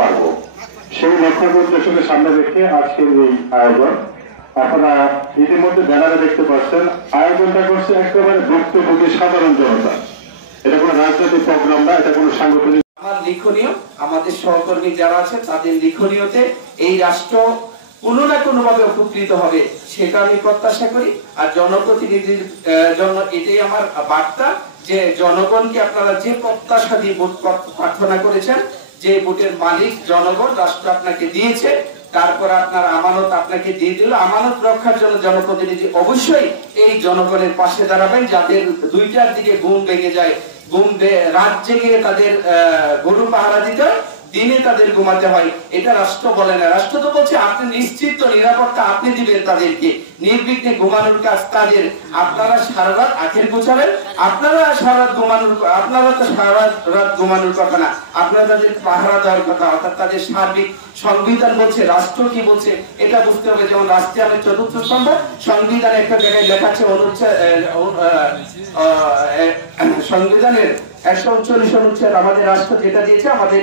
পারবো। সেই লক্ষ্য উদ্দেশ্যকে সামনে রেখে আজকের এই আয়োজন। আপনারা ইতিমধ্যে ব্যানারে দেখতে পাচ্ছেন, আয়োজনটা করছে একেবারে ভুক্তভোগী সাধারণ জনতা। এটা কোনো রাজনৈতিক প্রোগ্রাম না, এটা কোনো সাংগঠনিক। আমার লিখনীয়, আমাদের সহকর্মী যারা আছে তাদের লিখনীয়তে এই রাষ্ট্র কোনো না কোনো ভাবে উপকৃত হবে, সেটা আমি প্রত্যাশা করি। আর জনপ্রতিনিধির জন্য এটাই আমার বার্তা যে জনগণকে আপনারা যে প্রত্যাশা দিয়ে ভোট প্রার্থনা করেছেন, যে ভোটের মালিক জনগণ, রাষ্ট্র আপনাকে দিয়েছে, তারপর আপনার আমানত আপনাকে দিয়ে দিল। আমানত রক্ষার জন্য জনপ্রতিনিধি অবশ্যই এই জনগণের পাশে দাঁড়াবেন। যাদের 2টার দিকে ঘুম ভেঙে যায়, রাত জেগে তাদের গরু পাহারা দিতে হয়, দিনে তাদের ঘুমাতে হয়, এটা রাষ্ট্র বলে না। রাষ্ট্র তো বলছে আপনি নিশ্চিত নিরাপত্তা আপনি দিবেন তাদেরকে, নির্বিঘ্নে ঘুমানোর কাজ তাদের। আপনারা সারা রাত আখের গোছাবেন, আপনারা সারা রাত ঘুমানোর, আপনারা তো সারা রাত ঘুমানোর কথা না, আপনারা তাদের পাহারা দেওয়ার কথা। অর্থাৎ তাদের সার্বিক সংবিধান বলছে, রাষ্ট্র কি বলছে এটা বুঝতে হবে। যেমন রাষ্ট্রের 4র্থ স্তম্ভ, সংবিধানে একটা জায়গায় লেখা আছে সংবিধানের 139 অনুচ্ছেদ আমাদের রাষ্ট্র যেটা দিয়েছে, আমাদের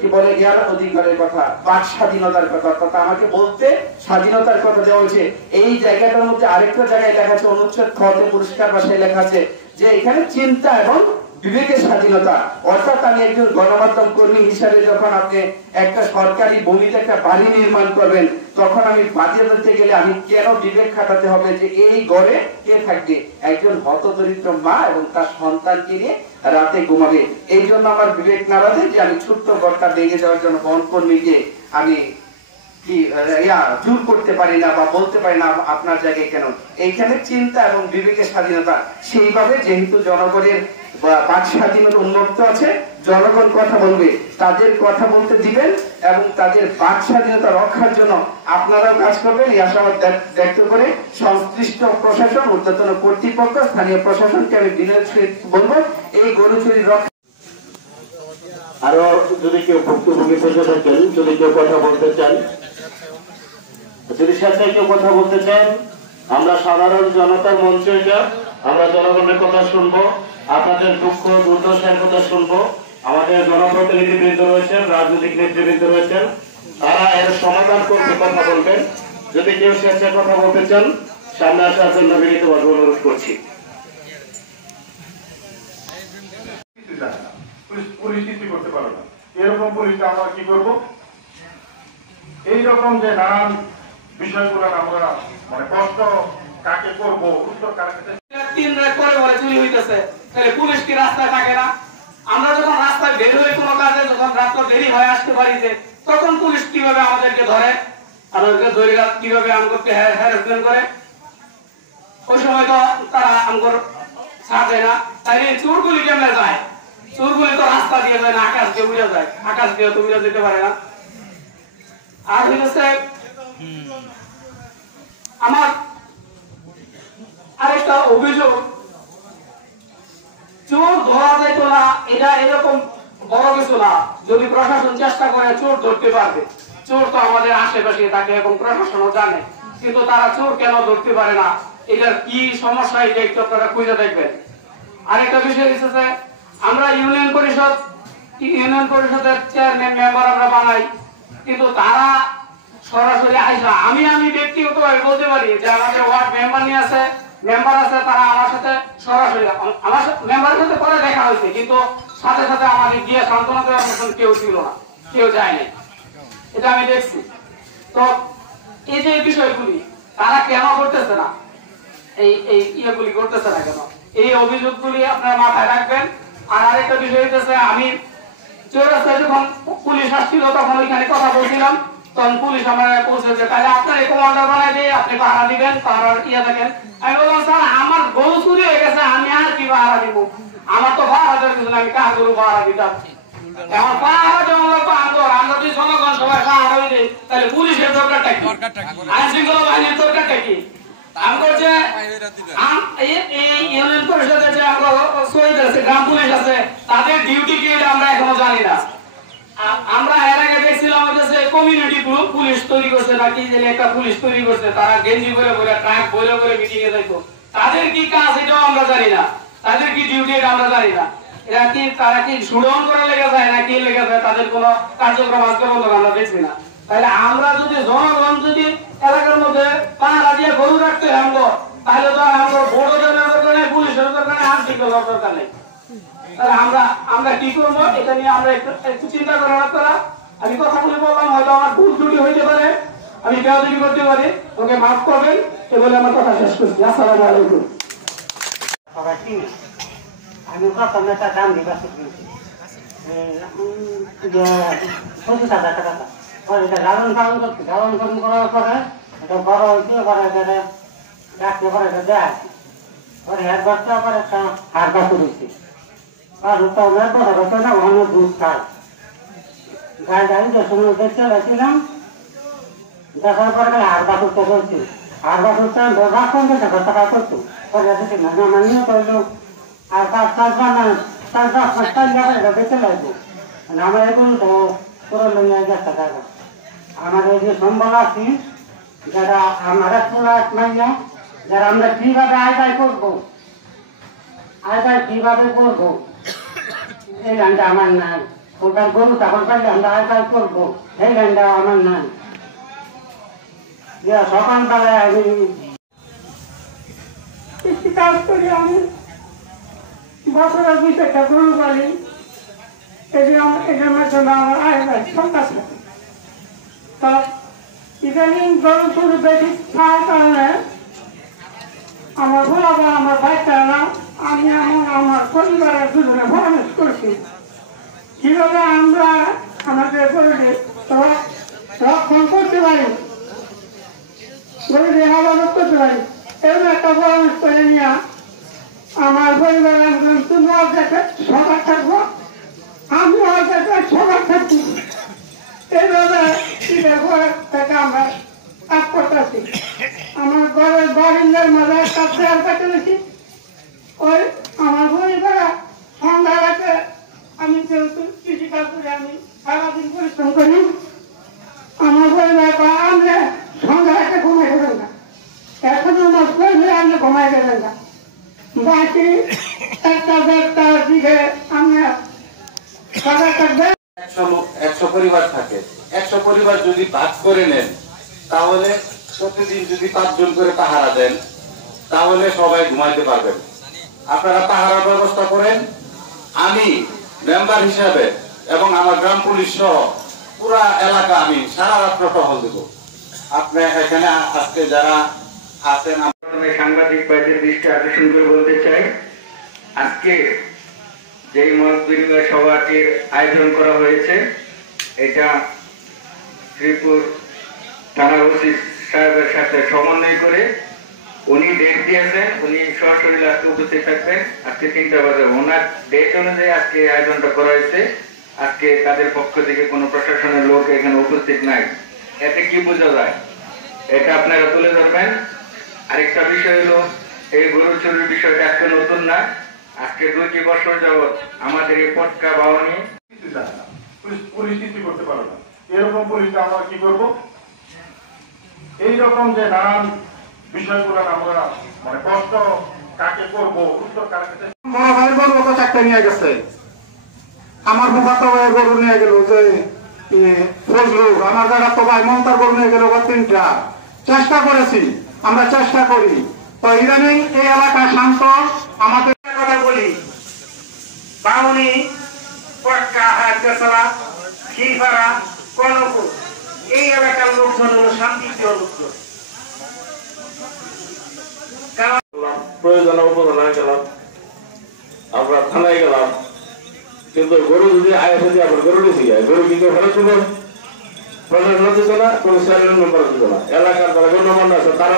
কি বলে জ্ঞান অধিকারের কথা, বাক স্বাধীনতার কথা, অর্থাৎ আমাকে বলতে স্বাধীনতার কথা দেওয়া হয়েছে। এই জায়গাটার মধ্যে আরেকটা জায়গায় লেখা আছে, অনুচ্ছেদ খতে পরিষ্কার ভাষায় লেখা আছে যে এখানে চিন্তা এবং বিবেকের স্বাধীনতা। অর্থাৎ আমি একজন গণমাধ্যম কর্মী হিসাবে যখন আপনি একটা সরকারি ভূমিতে একটা বাড়ি নির্মাণ করবেন, তখন আমি বাজেট দিতে গেলে আমি কেন বিবেক খাটাতে হবে যে এই ঘরে কে থাকবে? একজন হতদরিদ্র মা এবং তার সন্তানকে নিয়ে রাতে ঘুমাবে। এই জন্য আমার বিবেক নাড়াতে যে আমি ছোট্ট ঘরটা ভেঙে যাওয়ার জন্য বন কর্মীকে আমি জোর করতে পারি না বা বলতে পারি না আপনার জায়গায় কেন। এইখানে চিন্তা এবং বিবেকের স্বাধীনতা, সেইভাবে যেহেতু জনগণের বাক স্বাধীনতা উন্মুক্ত আছে, জনগণ কথা বলবে, তাদের কথা বলতে দিবেন এবং তাদের বাক স্বাধীনতা রক্ষার জন্য আপনারাও কাজ করবেন। এই আশাবাদ ব্যক্ত করে সংশ্লিষ্ট প্রশাসন, ঊর্ধ্বতন কর্তৃপক্ষ, স্থানীয় প্রশাসনকে আমি বিনয়ের সহিত বলবো এই গরু চুরি রক্ষা। আরো যদি কেউ ভুক্তভোগী থেকে থাকেন, যদি কেউ কথা বলতে চান, যদি সাথে কেউ কথা বলতে চান, আমরা সাধারণ জনতার মঞ্চে আমরা জনগণের কথা শুনবো, আপনাদের দুঃখ দুর্দশার কথা শুনবো। আমাদের জনপ্রতিনিধিবৃন্দ রয়েছেন, রাজনৈতিক নেতৃবৃন্দ রয়েছেন, তারা এর সমাধান করতে কথা বলবেন। যদি কেউ স্বেচ্ছায় কথা বলতে চান, সামনে আসার জন্য বিনীতভাবে অনুরোধ করছি। পুলিশ কিছু করতে পারবে না, এরকম পুলিশটা আমরা কি করবো? এইরকম যে নানান বিষয়গুলো আমরা মানে কষ্ট কাকে করবো, উত্তর কাকে 3 রাত পরে বলে চুরি হইতেছে, তাহলে পুলিশ কি রাস্তায় থাকে না? আমরা যখন রাস্তায় বের হই কোনো কাজে, যখন রাস্তা দেরি হয় আসতে পারিতে, তখন পুলিশ কিভাবে আমাদেরকে ধরে, আমাদেরকে ধরে কিভাবে আমাকে হ্যারাসমেন্ট করে? ওই সময় তো তারা আমাকে ছাড় দেয় না। তাই চোরগুলি কেমনে যায়? চোরগুলি তো রাস্তা দিয়ে যায় না, আকাশ দিয়ে উড়ে যায়, আকাশ দিয়ে তো উড়ে যেতে পারে না। আর হইতেছে আমার আরেকটা অভিযোগ, চোর ধরা যাইতো না, এটা এরকম বড় কিছু না। যদি প্রশাসন চেষ্টা করে চোর ধরতে পারবে। চোর তো আমাদের আশেপাশে থাকে এবং প্রশাসনও জানে, কিন্তু তারা চোর কেন ধরতে পারে না? এটার কি সমস্যা, এটা একটু আপনারা খুঁজে দেখবেন। আরেকটা বিষয় হচ্ছে, আমরা ইউনিয়ন পরিষদের চেয়ারম্যান মেম্বার আমরা বানাই, কিন্তু তারা সরাসরি আইসা, আমি ব্যক্তিগতভাবে বলতে পারি যে আমাদের ওয়ার্ড মেম্বার নিয়ে আছে, মেম্বার আছে, তারা আমার সাথে সরাসরি, আমার মেম্বারের সাথে পরে দেখা হয়েছে, কিন্তু সাথে সাথে আমাকে গিয়ে সান্ত্বনা দেওয়ার মতন কেউ ছিল না, কেউ যায়নি, এটা আমি দেখছি। তো এই যে বিষয়গুলি তারা কেন করতেছে না, এই ইয়েগুলি করতেছে না কেন, এই অভিযোগগুলি আপনারা মাথায় রাখবেন। আর আরেকটা বিষয় হচ্ছে, আমি চৌরাস্তায় যখন পুলিশ আসছিল তখন ওইখানে কথা বলছিলাম, তখন পুলিশ আমার পৌঁছেছে, তাহলে আপনার এই কমান্ডার বানাই দিয়ে আপনি পাহারা দিবেন, পাহারার ইয়ে দেখেন। আমি বললাম স্যার আমার গরু চুরি হয়ে গেছে, আমি আর কি পাহারা দিব? আমার তো পাহারা দেওয়ার কিছু না, আমি কার গরু পাহারা দিতাম? এখন পাহারা দেওয়া লাগবে আমরা যদি জনগণ সবাই পাহারা দিই, তাহলে পুলিশের দরকারটা কি? আইন শৃঙ্খলা বাহিনীর দরকারটা কি? আমি বলছি এই ইউনিয়ন পরিষদে যে শহীদ আছে, গ্রাম পুলিশ আছে, তাদের ডিউটি কি আমরা এখনো জানি না। আমরা এর আগে দেখছিলাম হচ্ছে কমিউনিটি গ্রুপ পুলিশ তৈরি করছে, নাকি যে একটা পুলিশ তৈরি করছে, তারা গেঞ্জি করে বলে ট্রাক বলে বলে মিটিং এ যাইতো। তাদের কি কাজ এটাও আমরা জানি না, তাদের কি ডিউটি এটা আমরা জানি না। এরা কি তারা কি সুড়ন করে লেগে যায় না কি লেগে যায়, তাদের কোনো কার্যক্রম আজকে পর্যন্ত আমরা দেখছি না। তাহলে আমরা যদি জনগণ যদি এলাকার মধ্যে পাহারা দিয়ে গরু রাখতে আমগো, তাহলে তো আমরা বড় দরকার নেই, পুলিশের দরকার নেই, আর্থিক দরকার নেই। তাহলে আমরা কি করবো এটা নিয়ে আমরা একটু চিন্তা করার আপনারা। আমি কথা বলে বললাম, হয়তো আমার ভুল ত্রুটি হইতে পারে, আমি বেয়াদবি করতে পারি, ওকে মাফ করবেন। এ বলে আমার কথা শেষ করছি। আসসালামু আলাইকুম। আমি প্রথমে একটা দাম দিবা শিখেছি 25,000 টাকা। পরে এটা লালন পালন করছি, লালন পালন করার পরে এটা বড় হয়েছে, পরে এটা ডাকতে পরে এটা দেয়া আছে। পরে 1 বছর পরে একটা হাড় বাছুর হয়েছে, বাছুরটা ওনার কথা কথা না ওখানে দুধ খায়। গায়ে গাড়ি যে সময় দেখতে গেছিলাম, দেখার পরে হাড় বাছুরটা করছি, হাড় বাছুরটা 50,000 টাকা করতো। পরে দেখি না মানিয়ে করলো আর 5 মাস টাইম যাবে এটা বেঁচে লাগবে। আমার এখন তো পুরো লইয়া গেছে টাকা। আমার এই যে সম্বল আছি যারা আমরা পুরো মাইয়া, যারা আমরা কিভাবে আয় করবো, আয় কিভাবে করবো, এই লাইনটা আমার নাই। ওটার গরু তখন পাইলে আমরা আয় করবো, সেই লাইনটা আমার নাই। সকালবেলায় আমি কাজ করি, আমি বছরের 2-1টা গরু পালি, এটার মাধ্যমে আমার আয় হয় সন্তান। তো ইদানিং গরু শুরু বেশি খাওয়ার কারণে আমার বলাবো আমার বাচ্চারা আমি আমার পরিবারের দুজনে পরামর্শ করছি কিভাবে আমরা আমাদের গরুটি রক্ষণ করতে পারি, গরুটি আবাদত করতে পারি। এরকম একটা পরামর্শ করে নিয়ে আমার পরিবারের একজন তুমি সবার থাকবো, আমি সবার থাকবো। এইভাবে থেকে আমরা কাজ করতেছি। আমার ঘরের বারিন্দার মাঝে একটা চেয়ার কাটে নিয়েছি, ওই আমার পরিবারে সন্ধ্যা রাতে আমি যেহেতু কৃষিকাজ করে আমি সারাদিন পরিশ্রম করি, আমার পরিবার আমরা সন্ধ্যা রাতে ঘুমাই দেবেন না, এখন আমার পরিবার আমরা ঘুমাই দেবেন না। বাকি 1-1.5টার দিকে আমরা সাদা থাকবে। 100 পরিবার থাকে, 100 পরিবার যদি ভাগ করে নেন, তাহলে প্রতিদিন যদি 5 জন করে পাহারা দেন, তাহলে সবাই ঘুমাইতে পারবেন। আপনারা পাহারার ব্যবস্থা করেন। আমি মেম্বার হিসাবে এবং আমার গ্রাম পুলিশ সহ পুরা এলাকা আমি সারা রাত্র টহল দেব। আপনি এখানে আজকে যারা আছেন, সাংবাদিক ভাইদের দৃষ্টি আকর্ষণ করে বলতে চাই, আজকে যেই মত বিনিময় সভাটির আয়োজন করা হয়েছে, এটা শ্রীপুর থানার ওসি সাহেবের সাথে সমন্বয় করে উনি ডেট দিয়েছেন, উনি সরাসরি আজকে উপস্থিত থাকবেন আজকে 3টা বাজে। ওনার ডেট অনুযায়ী আজকে আয়োজনটা করা হয়েছে। আজকে তাদের পক্ষ থেকে কোনো প্রশাসনের লোক এখানে উপস্থিত নাই। এতে কি বোঝা যায়, এটা আপনারা তুলে ধরবেন। আরেকটা বিষয় হলো, এই গরু চুরির বিষয়টা আজকে নতুন না, আজকে 2টি বছর যাবৎ আমাদের এই পটকা বাওয়ানি পুলিশ কিছুই করতে পারবে না। এরকম পুলিশটা আমরা কি করবো? এইরকম যে নানান বিষয়গুলো আমরা মানে কষ্ট কাকে করবো, উত্তর কার কাছে। বড় ভাই গরু তো 4টা নিয়ে গেছে, আমার ফুফাতো ভাই গরু নিয়ে গেল, যে ফজলু আমার যারা তো ভাই মমতার গরু নিয়ে গেল 3টা। চেষ্টা করেছি, আমরা চেষ্টা করি। তো ইদানিং এই এলাকা শান্ত। আমাদের কথা বলি, বাউনি, পটকা, হাটগাছালা, শিলপাড়া, কর্ণপুর, এই এলাকার লোকজন হলো শান্তিপ্রিয় লোকজন। প্রয়োজনে উপজেলায় গেলাম, আমরা থানায় গেলাম, কিন্তু গরু যদি আয় যদি আবার গরু নিয়ে যায়, গরু কি কেউ ফেরত দিল? প্রশাসন দিত না, কোনো স্যারের নম্বর দিত না। এলাকার যারা গণ্যমান্য আছে তারা